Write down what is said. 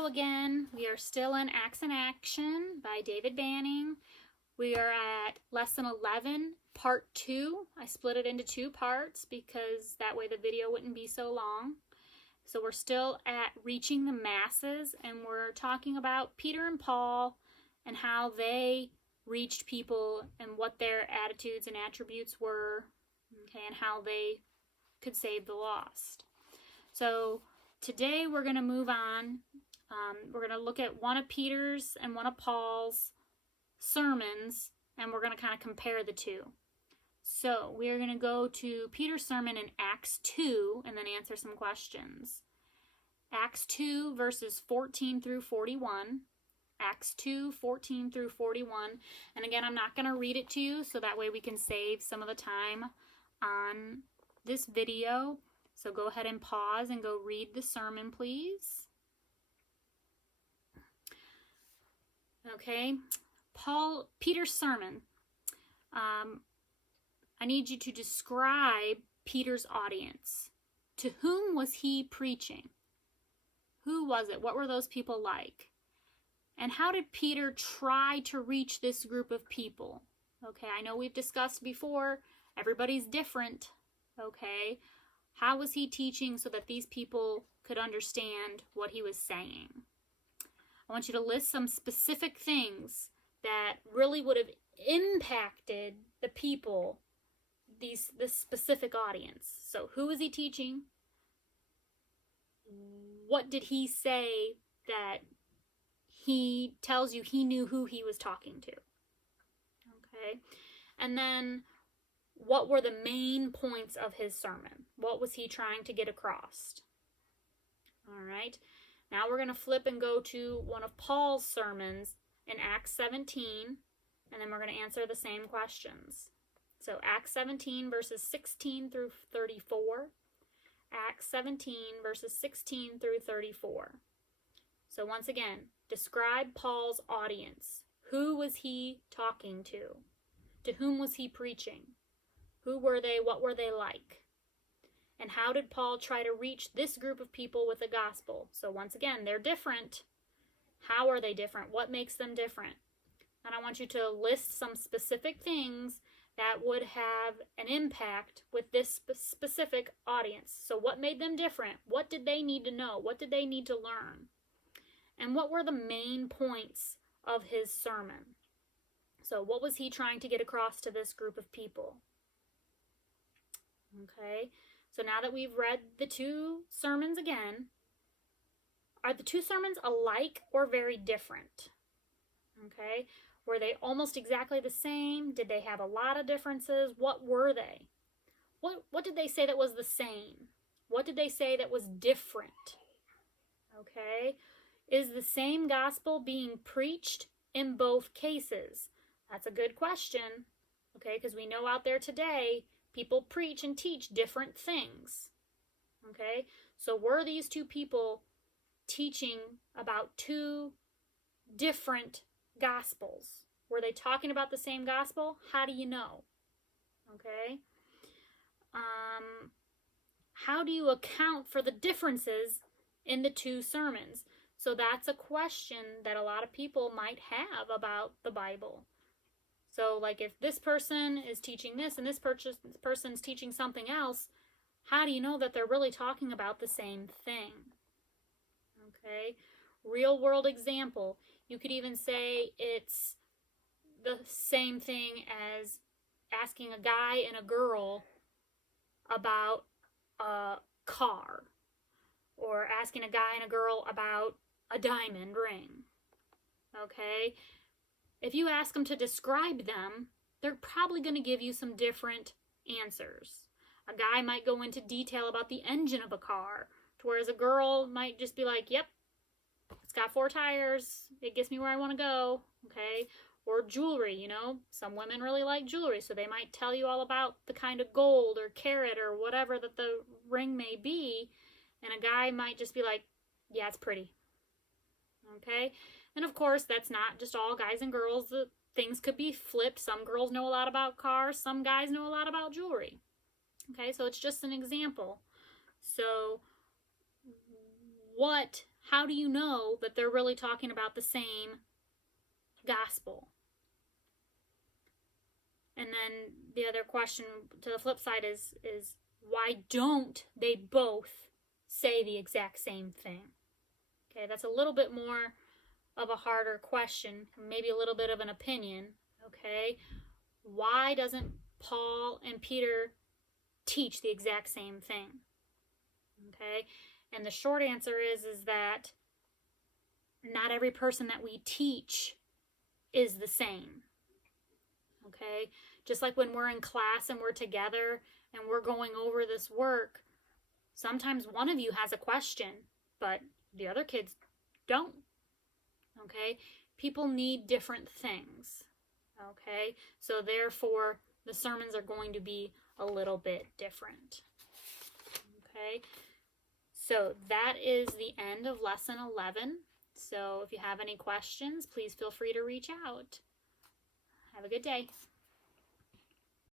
Hello again. We are still in Acts in Action by David Banning. We are at Lesson 11, Part 2. I split it into two parts because that way the video wouldn't be so long. So we're still at reaching the masses, and we're talking about Peter and Paul and how they reached people and what their attitudes and attributes were, okay, and how they could save the lost. So today we're going to move on. We're going to look at one of Peter's and one of Paul's sermons, and we're going to kind of compare the two. So we're going to go to Peter's sermon in Acts 2 and then answer some questions. Acts 2 verses 14 through 41. Acts 2, 14 through 41. And again, I'm not going to read it to you, so that way we can save some of the time on this video. So go ahead and pause and go read the sermon, please. Okay, Peter's sermon. I need you to describe Peter's audience. To whom was he preaching? Who was it? What were those people like? And how did Peter try to reach this group of people? Okay, I know we've discussed before, everybody's different, okay? How was he teaching so that these people could understand what he was saying? I want you to list some specific things that really would have impacted the people, this specific audience. So who was he teaching? What did he say that he tells you he knew who he was talking to? Okay. And then what were the main points of his sermon? What was he trying to get across? All right. Now we're going to flip and go to one of Paul's sermons in Acts 17, and then we're going to answer the same questions. So Acts 17 verses 16 through 34. Acts 17 verses 16 through 34. So once again, describe Paul's audience. Who was he talking to? To whom was he preaching? Who were they? What were they like? And how did Paul try to reach this group of people with the gospel? So once again, they're different. How are they different? What makes them different? And I want you to list some specific things that would have an impact with this specific audience. So what made them different? What did they need to know? What did they need to learn? And what were the main points of his sermon? So what was he trying to get across to this group of people? Okay. So now that we've read the two sermons again, are the two sermons alike or very different? Okay. Were they almost exactly the same? Did they have a lot of differences? What were they? What did they say that was the same? What did they say that was different? Okay. Is the same gospel being preached in both cases? That's a good question. Okay, because we know out there today, people preach and teach different things. Okay, so were these two people teaching about two different gospels? Were they talking about the same gospel? How do you know? Okay, how do you account for the differences in the two sermons? So that's a question that a lot of people might have about the Bible. So like if this person is teaching this and this person's teaching something else, how do you know that they're really talking about the same thing? Okay, real world example. You could even say it's the same thing as asking a guy and a girl about a car, or asking a guy and a girl about a diamond ring. Okay, if you ask them to describe them, they're probably going to give you some different answers. A guy might go into detail about the engine of a car, whereas a girl might just be like, yep, it's got 4 tires, it gets me where I want to go. Okay, or jewelry, you know, some women really like jewelry, so they might tell you all about the kind of gold or carat or whatever that the ring may be, and a guy might just be like, yeah, it's pretty. Okay, and of course, that's not just all guys and girls. The things could be flipped. Some girls know a lot about cars. Some guys know a lot about jewelry. Okay, so it's just an example. So what how do you know that they're really talking about the same gospel? And then the other question to the flip side is why don't they both say the exact same thing? Okay, that's a little bit more of a harder question, maybe a little bit of an opinion. Okay, why doesn't Paul and Peter teach the exact same thing? Okay, and the short answer is that not every person that we teach is the same. Okay, just like when we're in class and we're together and we're going over this work, sometimes one of you has a question, but the other kids don't. Okay, people need different things. Okay, so therefore the sermons are going to be a little bit different. Okay, so that is the end of lesson 11. So if you have any questions, please feel free to reach out. Have a good day.